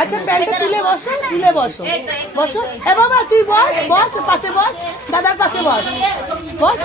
আচ্ছা প্যান্টটা তুলে বসো, তুলে বসো, বসো। এ বাবা তুই বস, বস পাশে বস, দাদার পাশে বস, বস।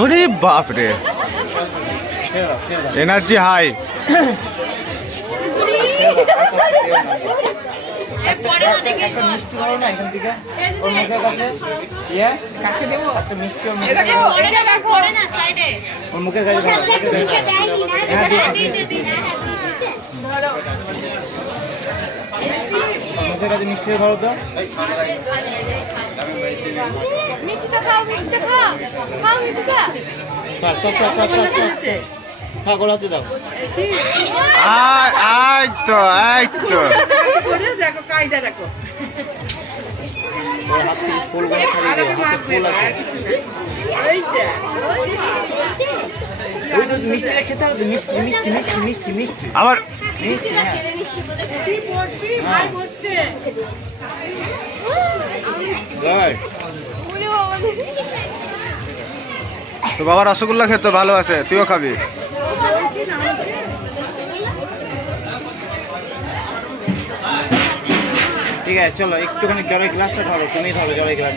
ওরে বাপ রে, এনার্জি হাই। মিষ্টি ধরো না এখান থেকে ওর মুখের কাছে কাকে দেবো একটা মিষ্টি ওর মুখের কাছে মুখের কাছে মিষ্টি ধরো তো। মিষ্টিটা খাও, মিষ্টিটা খাও, খাও মিষ্টিটা। হ্যাঁ গোলাতে দাও। এই তো দেখো কায়দা দেখো, হাত থেকে ফুলগুলো ছাড়িয়ে দিও, হাতে ফুল আছে। ওই তো মিষ্টিটা খেতে হবে, মিষ্টি মিষ্টি মিষ্টি মিষ্টি মিষ্টি আবার মিষ্টি। হ্যাঁ তো বাবা রসগোল্লা খেতে ভালো আছে, তুইও খাবি। ঠিক আছে চলো একটুখানি জলের গ্লাসটা ধরো, তুমি ধরো জলের গ্লাস।